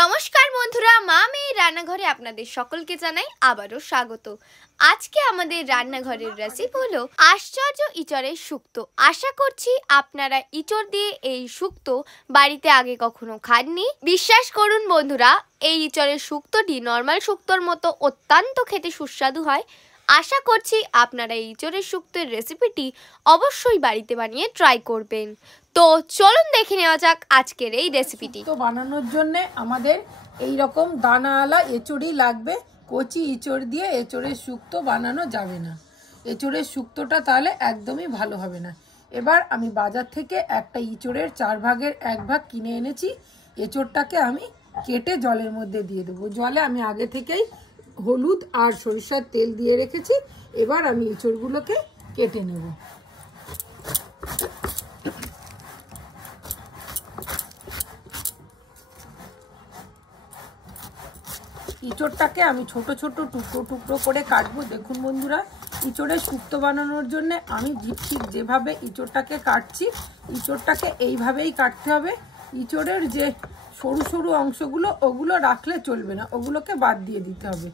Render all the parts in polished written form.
নমস্কার বন্ধুরা, মা মেয়ে রান্নাঘরে আপনাদের সকলকে জানাই আবারও স্বাগত। আজকে আমাদের রান্নাঘরের রেসিপি হলো আশ্চর্য ইঁচড়ের শুক্তো। আশা করছি আপনারা ইঁচড় দিয়ে এই শুক্তো বাড়িতে আগে কখনো খাননি। বিশ্বাস করুন বন্ধুরা, এই ইঁচড়ের শুক্তোটি নর্মাল শুক্তোর মতো অত্যন্ত খেতে সুস্বাদু হয়। আশা করছি আপনারা এই ইঁচড়ের শুক্তোর রেসিপিটি অবশ্যই বাড়িতে বানিয়ে ট্রাই করবেন। তো চলুন দেখে নেওয়া যাক আজকের এই রেসিপিটি। তো বানানোর জন্য আমাদের এই রকম দানাওয়ালা এঁচড়ই লাগবে। কচি ইঁচড় দিয়ে এঁচড়ের শুক্তো বানানো যাবে না, এঁচড়ের শুক্তোটা তাহলে একদমই ভালো হবে না। এবার আমি বাজার থেকে একটা ইঁচড়ের 4 ভাগের 1 ভাগ কিনে এনেছি। এঁচড়টাকে আমি কেটে জলের মধ্যে দিয়ে দেবো। জলে আমি আগে থেকেই হলুদ আর সরিষার তেল দিয়ে রেখেছি। এবার আমি এঁচড়গুলোকে কেটে নেব। ইঁচড়টাকে আমি ছোট ছোট টুকরো টুকরো করে কাটবো। দেখুন বন্ধুরা, ইঁচড়ের শুক্তো বানানোর জন্য আমি ঠিক যেভাবে ইঁচড়টাকে কাটছি, ইঁচড়টাকে এইভাবেই কাটতে হবে। ইঁচড়ের যে সরু সরু অংশগুলো ওগুলো রাখলে চলবে না, ওগুলোকে বাদ দিয়ে দিতে হবে।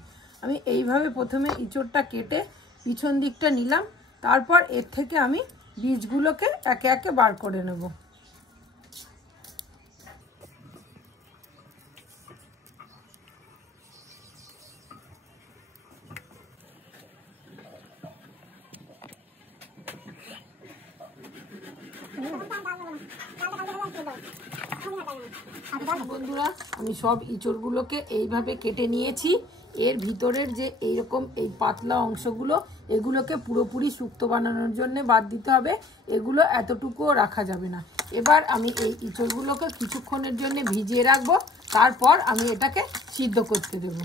আমি এইভাবে প্রথমে ইঁচড়টা কেটে পিছন দিকটা নিলাম, তারপর এর থেকে আমি বীজগুলোকে একে একে বার করে নেব। বন্ধুরা, আমি সব ইঁচড়গুলোকে এইভাবে কেটে নিয়েছি। এর ভিতরের যে এইরকম এই পাতলা অংশগুলো, এগুলোকে পুরোপুরি শুক্তো বানানোর জন্য বাদ দিতে হবে। এগুলো এতটুকুও রাখা যাবে না। এবার আমি এই ইঁচড়গুলোকে কিছুক্ষণের জন্য ভিজিয়ে রাখবো, তারপর আমি এটাকে সিদ্ধ করতে দেবো।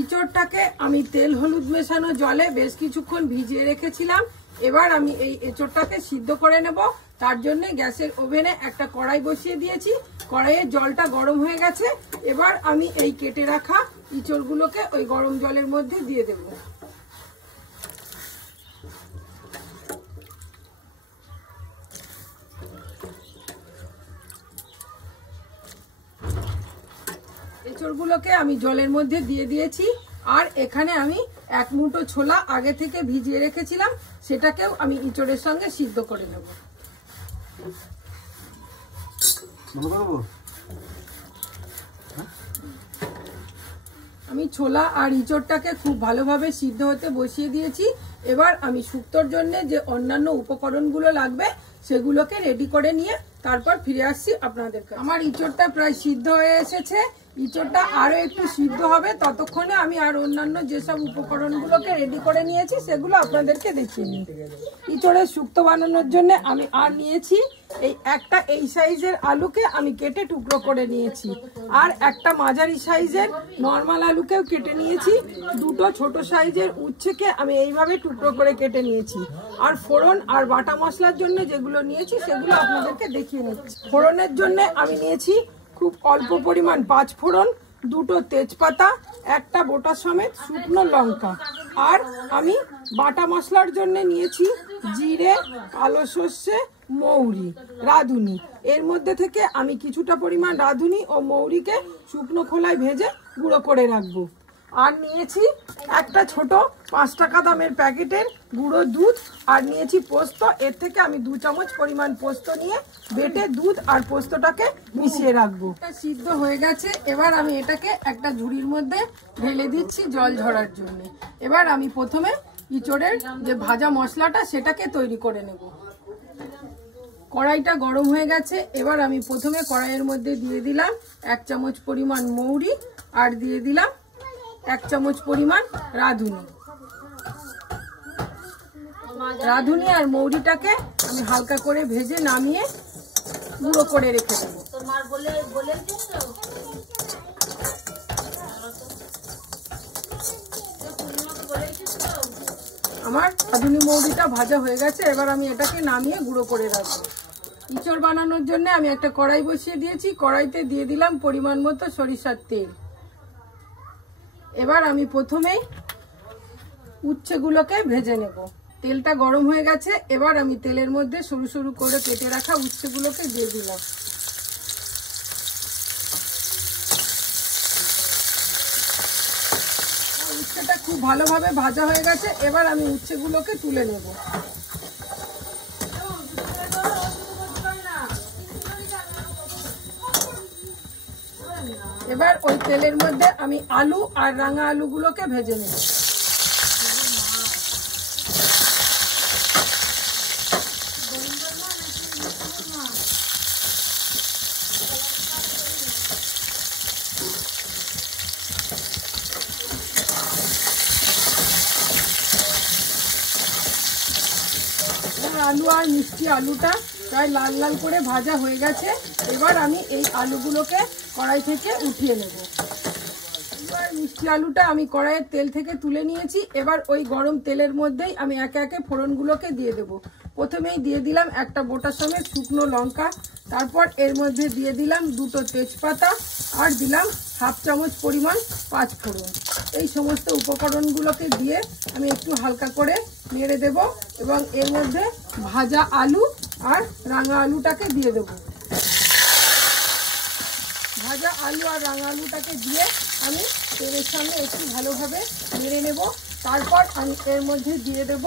ইঁচড়টাকে আমি তেল হলুদ মেশানো জলে বেশ কিছুক্ষণ ভিজিয়ে রেখেছিলাম। এবার আমি এই এঁচড়টাকে সিদ্ধ করে নেব। তার জন্য গ্যাসের ওভেনে একটা কড়াই বসিয়ে দিয়েছি। কড়াইয়ের জলটা গরম হয়ে গেছে। এবার আমি এই কেটে রাখা ইঁচড়গুলোকে ওই গরম জলের মধ্যে দিয়ে দেব। এঁচড়গুলোকে আমি জলের মধ্যে দিয়ে দিয়েছি। আর এখানে আমি 1 মুঠো ছোলা আগে থেকে ভিজিয়ে রেখেছিলাম, সেটাকেও আমি ইঁচড়ের সঙ্গে সিদ্ধ করে নেব। আমি ছোলা আর ইঁচড়টাকে খুব ভালোভাবে সিদ্ধ হতে বসিয়ে দিয়েছি। এবার আমি শুক্তোর জন্য যে অন্যান্য উপকরণগুলো লাগবে সেগুলোকে রেডি করে নিয়ে তারপর ফিরে আসছি আপনাদের কাছে। আমার ইঁচড়টা প্রায় সিদ্ধ হয়ে এসেছে। ইঁচড়টা আরো একটু সিদ্ধ হবে, ততক্ষণে আমি আর অন্যান্য যেসব উপকরণগুলোকে রেডি করে নিয়েছি সেগুলো আপনাদেরকে দেখিয়ে নিই। ইঁচড়ের শুক্তো বানানোর জন্য আমি আর নিয়েছি এই সাইজের আলুকে আমি কেটে টুকরো করে নিয়েছি, আর একটা মাঝারি সাইজের নর্মাল আলুকেও কেটে নিয়েছি। 2টো ছোট সাইজের উচ্ছেকে আমি এইভাবে টুকরো করে কেটে নিয়েছি। আর ফোড়ন আর বাটা মশলার জন্য যেগুলো নিয়েছি সেগুলো আপনাদেরকে দেখিয়ে নিচ্ছি। ফোড়নের জন্য আমি নিয়েছি খুব অল্প পরিমাণ 5 ফোড়ন, 2টো তেজপাতা, একটা বোটা সমেত শুকনো লঙ্কা। আর আমি বাটা মশলার জন্য নিয়েছি জিরে, কালো সর্ষে, মৌরি, রাঁধুনি। এর মধ্যে থেকে আমি কিছুটা পরিমাণ রাঁধুনি ও মৌরিকে শুকনো খোলায় ভেজে গুঁড়ো করে রাখবো। আর নিয়েছি একটা ছোট 5 টাকা দামের প্যাকেটের গুঁড়ো দুধ। আর নিয়েছি পোস্ত। এর থেকে আমি 2 চামচ পরিমাণ পোস্ত নিয়ে বেটে দুধ আর পোস্তটাকে মিশিয়ে রাখবো। সিদ্ধ হয়ে গেছে। এবার আমি এটাকে একটা ঝুড়ির মধ্যে ঢেলে দিচ্ছি জল ঝরার জন্য। এবার আমি প্রথমে ইঁচড়ের যে ভাজা মশলাটা সেটাকে তৈরি করে নেব। কড়াইটা গরম হয়ে গেছে। এবার আমি প্রথমে কড়াইয়ের মধ্যে দিয়ে দিলাম 1 চামচ পরিমাণ মৌরি, আর দিয়ে দিলাম 1 চামচ পরিমাণ রাঁধুনি। রাঁধুনি আর মৌরিটাকে আমি হালকা করে ভেজে নামিয়ে গুঁড়ো করে রেখে দেবো। আমার রাঁধুনি মৌরিটা ভাজা হয়ে গেছে। এবার আমি এটাকে নামিয়ে গুঁড়ো করে রাখবো। ইঁচড় বানানোর জন্য আমি একটা কড়াই বসিয়ে দিয়েছি। কড়াইতে দিয়ে দিলাম পরিমাণ মতো সরিষার তেল। এবার আমি প্রথমেই উচ্ছেগুলোকে ভেজে নেব। তেলটা গরম হয়ে গেছে। এবার আমি তেলের মধ্যে সরু সরু করে কেটে রাখা উচ্ছেগুলোকে দিয়ে দিলাম। উচ্ছেটা খুব ভালোভাবে ভাজা হয়ে গেছে। এবার আমি উচ্ছেগুলোকে তুলে নেব। এবার ওই তেলের মধ্যে আমি আলু আর রাঙা আলুগুলোকে ভেজে নেব। আলু আর মিষ্টি আলুটা প্রায় লাল লাল করে ভাজা হয়ে গেছে। এবার আমি এই আলুগুলোকে কড়াই থেকে উঠিয়ে নেব। এবার মিষ্টি আলুটা আমি কড়াইয়ের তেল থেকে তুলে নিয়েছি। এবার ওই গরম তেলের মধ্যেই আমি একে একে ফোড়নগুলোকে দিয়ে দেব। প্রথমেই দিয়ে দিলাম একটা গোটা সমেত শুকনো লঙ্কা, তারপর এর মধ্যে দিয়ে দিলাম দুটো তেজপাতা আর দিলাম হাফ চামচ পরিমাণ পাঁচফোড়ন। এই সমস্ত উপকরণগুলোকে দিয়ে আমি একটু হালকা করে নেড়ে দেব এবং এর মধ্যে ভাজা আলু আর রাঙা আলুটাকে দিয়ে দেব। ভাজা আলু আর রাঙা আলুটাকে দিয়ে আমি তেলের সঙ্গে একটু ভালোভাবে নেড়ে নেব। তারপর আমি এর মধ্যে দিয়ে দেব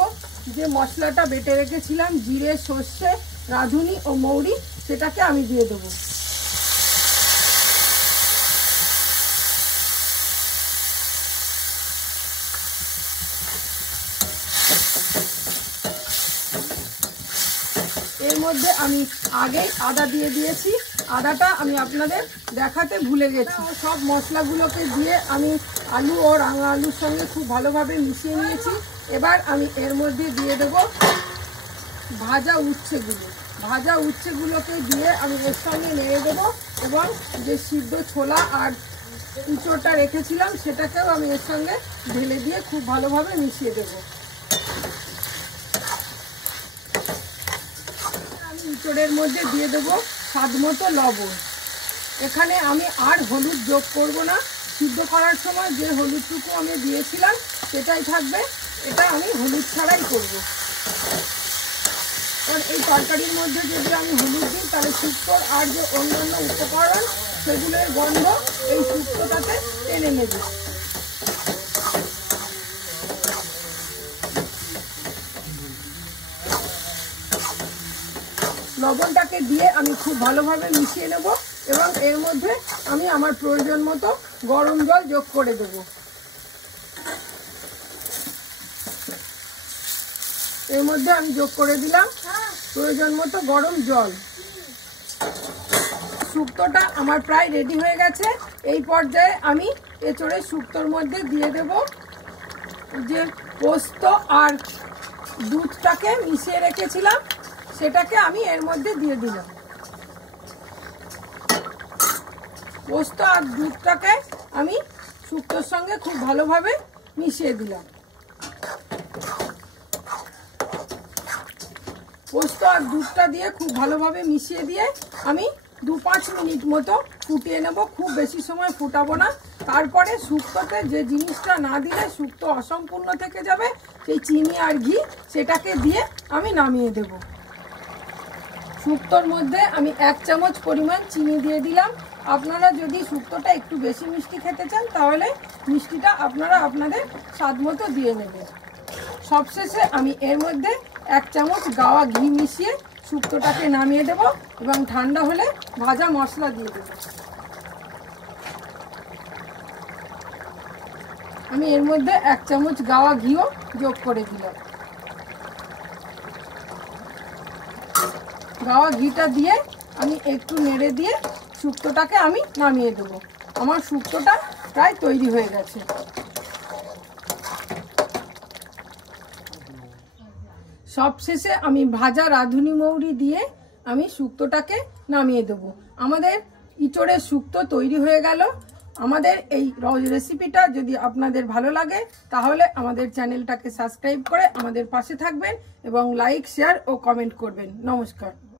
যে মশলাটা বেটে রেখেছিলাম, জিরে, সর্ষে, রাঁধুনি ও মৌরি, সেটাকে আমি দিয়ে দেবো। এর মধ্যে আমি আগেই আদা দিয়ে দিয়েছি। আদাটা আমি আপনাদের দেখাতে ভুলে গেছি। সব মশলাগুলোকে দিয়ে আমি আলু ও রাঙা আলুর সঙ্গে খুব ভালোভাবে মিশিয়ে নিয়েছি। এবার আমি এর মধ্যে দিয়ে দেব ভাজা উচ্ছেগুলো। ভাজা উচ্ছেগুলোকে দিয়ে আমি এর সঙ্গে নেড়ে দেবো এবং যে সিদ্ধ ছোলা আর ইঁচড়টা রেখেছিলাম সেটাকেও আমি এর সঙ্গে ঢেলে দিয়ে খুব ভালোভাবে মিশিয়ে দেবো। ইঁচড়ের মধ্যে দিয়ে দেবো স্বাদ মতো লবণ। এখানে আমি আর হলুদ যোগ করব না। সিদ্ধ করার সময় যে হলুদটুকু আমি দিয়েছিলাম সেটাই থাকবে। এটা আমি হলুদ ছাড়াই করব। আর এই তরকারির মধ্যে যদি আমি হলুদ দিই তাহলে শুক্তোর আর যে অন্যান্য উপকরণ সেগুলোর গন্ধ এই শুক্তোটাতে টেনে নেবে। লবণটাকে দিয়ে আমি খুব ভালোভাবে মিশিয়ে নেব এবং এর মধ্যে আমি আমার প্রয়োজন মতো গরম জল যোগ করে দেব। এর মধ্যে আমি যোগ করে দিলাম প্রয়োজন মতো গরম জল। শুক্তোটা আমার প্রায় রেডি হয়ে গেছে। এই পর্যায়ে আমি এঁচোড়ের শুক্তোর মধ্যে দিয়ে দেব যে পোস্ত আর দুধটাকে মিশিয়ে রেখেছিলাম, সেটাকে আমি এর মধ্যে দিয়ে দিলাম। পোস্ত আর দুধটাকে আমি শুক্তোর সঙ্গে খুব ভালোভাবে মিশিয়ে দিলাম। পোস্ত আর দুধটা দিয়ে খুব ভালোভাবে মিশিয়ে দিয়ে আমি 2-5 মিনিট মতো ফুটিয়ে নেব। খুব বেশি সময় ফুটাবো না। তারপরে শুক্তোতে যে জিনিসটা না দিলে শুক্তো অসম্পূর্ণ থেকে যাবে, সেই চিনি আর ঘি, সেটাকে দিয়ে আমি নামিয়ে দেব। শুক্তোর মধ্যে আমি 1 চামচ পরিমাণ চিনি দিয়ে দিলাম। আপনারা যদি শুক্তোটা একটু বেশি মিষ্টি খেতে চান তাহলে মিষ্টিটা আপনারা আপনাদের স্বাদ মতো দিয়ে নেবেন। সবশেষে আমি এর মধ্যে 1 চামচ গাওয়া ঘি মিশিয়ে শুক্তোটাকে নামিয়ে দেব এবং ঠান্ডা হলে ভাজা মশলা দিয়ে দেব। আমি এর মধ্যে 1 চামচ গাওয়া ঘিও যোগ করে দিলাম। গাওয়া ঘিটা দিয়ে আমি একটু নেড়ে দিয়ে শুক্তোটাকে আমি নামিয়ে দেব। আমার শুক্তোটা প্রায় তৈরি হয়ে গেছে। সবশেষে আমি ভাজা রাঁধুনি মৌরি দিয়ে আমি শুক্তোটাকে নামিয়ে দেব। আমাদের ইঁচড়ের শুক্তো তৈরি হয়ে গেল। আমাদের এই রেসিপিটা যদি আপনাদের ভালো লাগে তাহলে আমাদের চ্যানেলটাকে সাবস্ক্রাইব করে আমাদের পাশে থাকবেন এবং লাইক, শেয়ার ও কমেন্ট করবেন। নমস্কার।